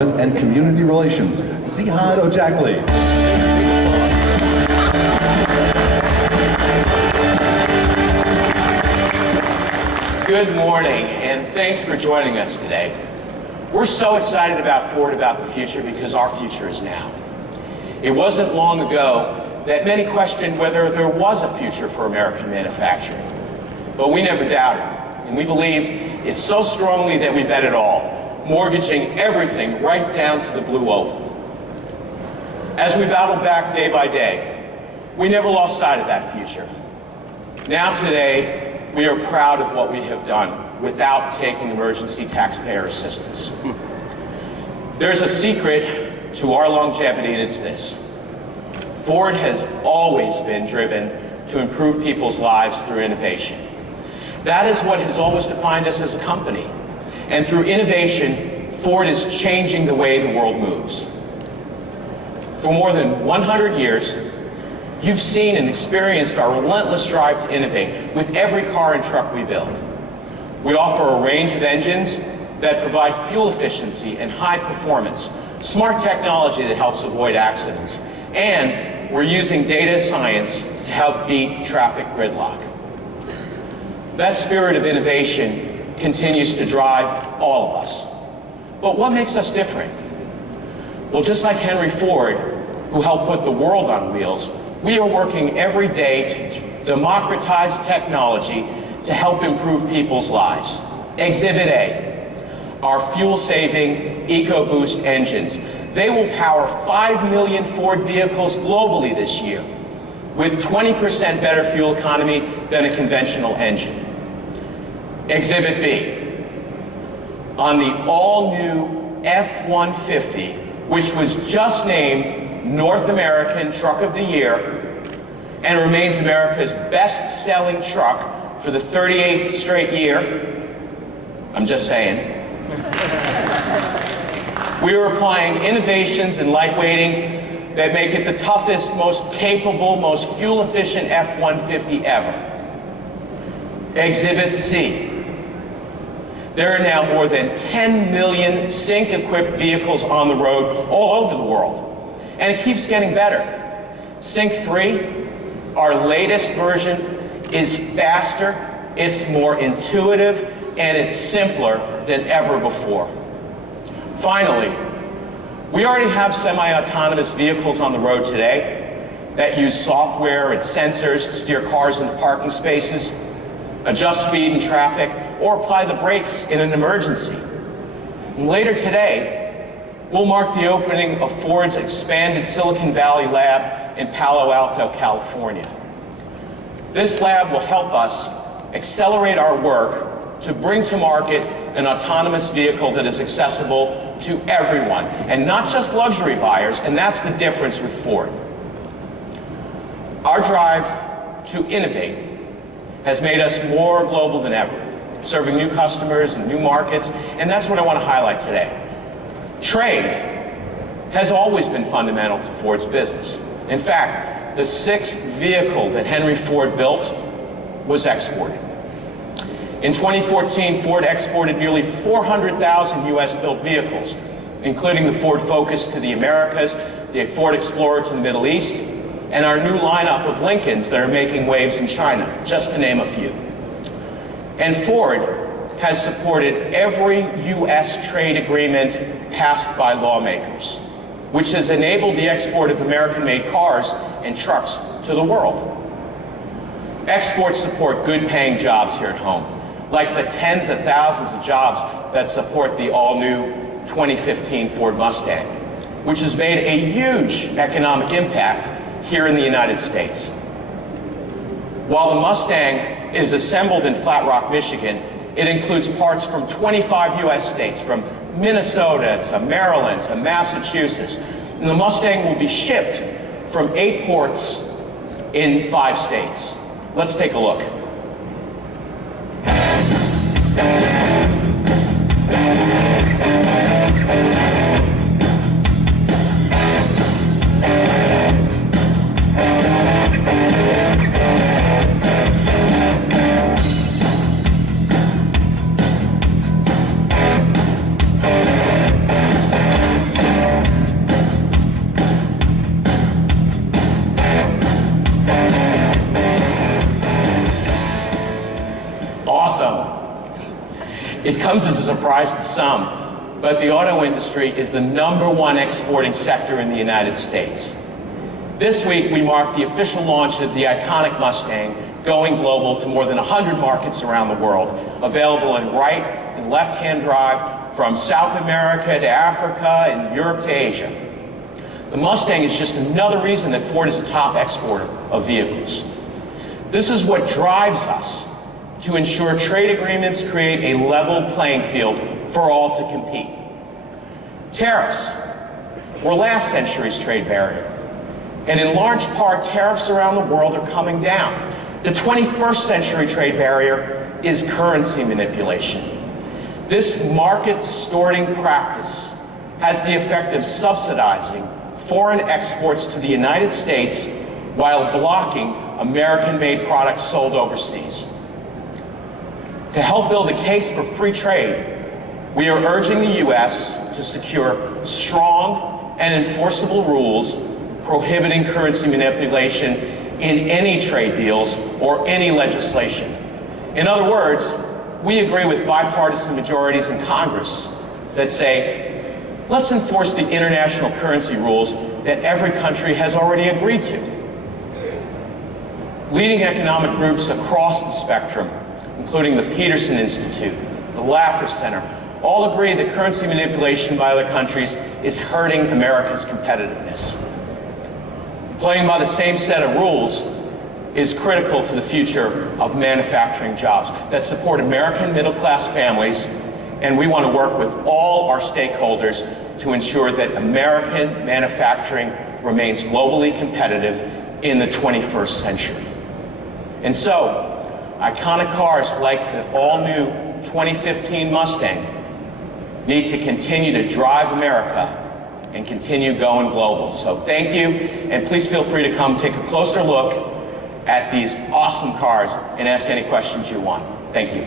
and Community Relations, Zihad Ojakli. Good morning, and thanks for joining us today. We're so excited about Ford, about the future, because our future is now. It wasn't long ago that many questioned whether there was a future for American manufacturing. But we never doubted, and we believed it so strongly that we bet it all, mortgaging everything right down to the blue oval. As we battled back day by day, we never lost sight of that future. Now today, we are proud of what we have done without taking emergency taxpayer assistance. There's a secret to our longevity, and it's this. Ford has always been driven to improve people's lives through innovation. That is what has always defined us as a company. And through innovation, Ford is changing the way the world moves. For more than 100 years, you've seen and experienced our relentless drive to innovate with every car and truck we build. We offer a range of engines that provide fuel efficiency and high performance, smart technology that helps avoid accidents, and we're using data science to help beat traffic gridlock. That spirit of innovation continues to drive all of us. But what makes us different? Well, just like Henry Ford, who helped put the world on wheels, we are working every day to democratize technology to help improve people's lives. Exhibit A, our fuel-saving EcoBoost engines. They will power 5 million Ford vehicles globally this year, with 20% better fuel economy than a conventional engine. Exhibit B, on the all-new F-150, which was just named North American Truck of the Year and remains America's best-selling truck for the 38th straight year. I'm just saying. We are applying innovations in lightweighting that make it the toughest, most capable, most fuel-efficient F-150 ever. Exhibit C. There are now more than 10 million Sync-equipped vehicles on the road all over the world, and it keeps getting better. Sync 3, our latest version, is faster, it's more intuitive, and it's simpler than ever before. Finally, we already have semi-autonomous vehicles on the road today that use software and sensors to steer cars into parking spaces, adjust speed in traffic, or apply the brakes in an emergency. And later today, we'll mark the opening of Ford's expanded Silicon Valley lab in Palo Alto, California. This lab will help us accelerate our work to bring to market an autonomous vehicle that is accessible to everyone, and not just luxury buyers, and that's the difference with Ford. Our drive to innovate has made us more global than ever, serving new customers and new markets, and that's what I want to highlight today. Trade has always been fundamental to Ford's business. In fact, the 6th vehicle that Henry Ford built was exported. In 2014, Ford exported nearly 400,000 US-built vehicles, including the Ford Focus to the Americas, the Ford Explorer to the Middle East, and our new lineup of Lincolns that are making waves in China, just to name a few. And Ford has supported every U.S. trade agreement passed by lawmakers, which has enabled the export of American-made cars and trucks to the world. Exports support good-paying jobs here at home, like the tens of thousands of jobs that support the all-new 2015 Ford Mustang, which has made a huge economic impact here in the United States. While the Mustang is assembled in Flat Rock, Michigan, it includes parts from 25 U.S. states, from Minnesota to Maryland to Massachusetts. And the Mustang will be shipped from 8 ports in 5 states. Let's take a look. comes as a surprise to some, but the auto industry is the #1 exporting sector in the United States. This week, we marked the official launch of the iconic Mustang, going global to more than 100 markets around the world, available in right and left-hand drive from South America to Africa and Europe to Asia. The Mustang is just another reason that Ford is a top exporter of vehicles. This is what drives us to ensure trade agreements create a level playing field for all to compete. Tariffs were last century's trade barrier, and in large part, tariffs around the world are coming down. The 21st century trade barrier is currency manipulation. This market-distorting practice has the effect of subsidizing foreign exports to the United States while blocking American-made products sold overseas. To help build a case for free trade, we are urging the U.S. to secure strong and enforceable rules prohibiting currency manipulation in any trade deals or any legislation. In other words, we agree with bipartisan majorities in Congress that say, let's enforce the international currency rules that every country has already agreed to. Leading economic groups across the spectrum, including the Peterson Institute, the Laffer Center, all agree that currency manipulation by other countries is hurting America's competitiveness. Playing by the same set of rules is critical to the future of manufacturing jobs that support American middle-class families, and we want to work with all our stakeholders to ensure that American manufacturing remains globally competitive in the 21st century. And so, iconic cars like the all-new 2015 Mustang need to continue to drive America and continue going global. So thank you, and please feel free to come take a closer look at these awesome cars and ask any questions you want. Thank you.